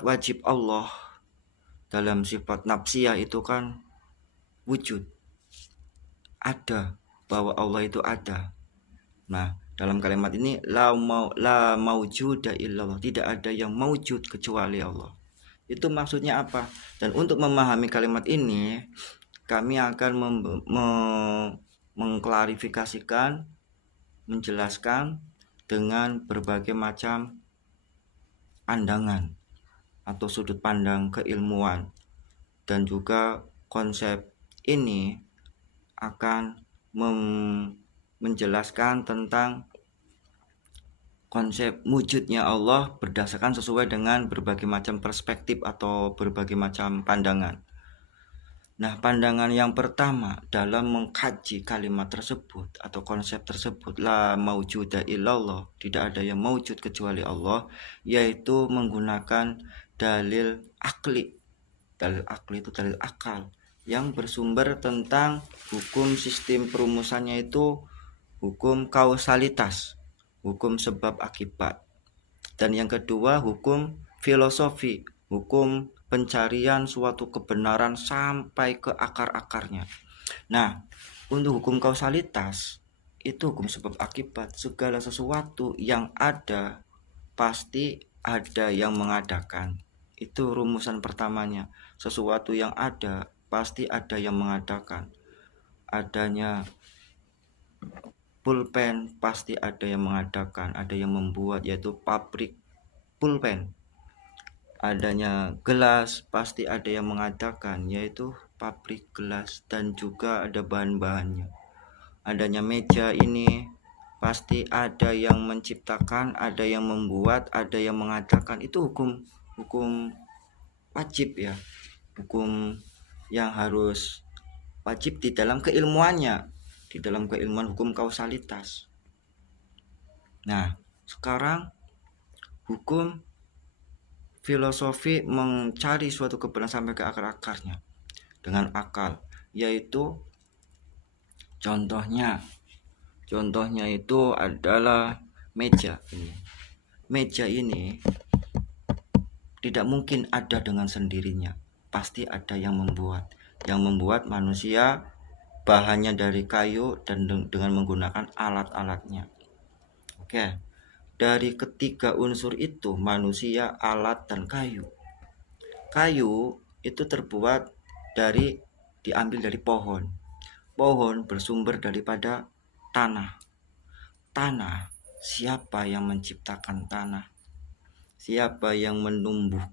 sifat wajib Allah dalam sifat nafsiyah itu kan wujud, ada, bahwa Allah itu ada. Nah, dalam kalimat ini la maujuda illallah, tidak ada yang maujud kecuali Allah. Itu maksudnya apa? Dan untuk memahami kalimat ini, kami akan mengklarifikasikan, menjelaskan dengan berbagai macam pandangan atau sudut pandang keilmuan, dan juga konsep ini akan menjelaskan tentang konsep wujudnya Allah berdasarkan sesuai dengan berbagai macam perspektif atau berbagai macam pandangan. Nah, pandangan yang pertama dalam mengkaji kalimat tersebut atau konsep tersebut, la maujuda illallah, tidak ada yang maujud kecuali Allah, yaitu menggunakan dalil akli. Dalil akli itu dalil akal yang bersumber tentang hukum sistem perumusannya itu hukum kausalitas, hukum sebab akibat. Dan yang kedua hukum filosofi, hukum pencarian suatu kebenaran sampai ke akar-akarnya. Nah, untuk hukum kausalitas itu hukum sebab akibat. Segala sesuatu yang ada pasti ada yang mengadakan. Itu rumusan pertamanya. Sesuatu yang ada pasti ada yang mengadakan. Adanya pulpen pasti ada yang mengadakan, ada yang membuat, yaitu pabrik pulpen. Adanya gelas pasti ada yang mengadakan, yaitu pabrik gelas, dan juga ada bahan-bahannya. Adanya meja ini pasti ada yang menciptakan, ada yang membuat, ada yang mengadakan. Itu hukum wajib ya, hukum yang harus wajib di dalam keilmuannya, di dalam keilmuan hukum kausalitas. Nah, sekarang hukum filosofi mencari suatu kebenaran sampai ke akar-akarnya dengan akal, yaitu contohnya itu adalah meja ini. Meja ini tidak mungkin ada dengan sendirinya, pasti ada yang membuat. Yang membuat manusia, bahannya dari kayu dan dengan menggunakan alat-alatnya. Oke. Dari ketiga unsur itu, manusia, alat, dan kayu. Kayu itu terbuat diambil dari pohon. Pohon bersumber daripada tanah. Tanah, siapa yang menciptakan tanah? Siapa yang menumbuh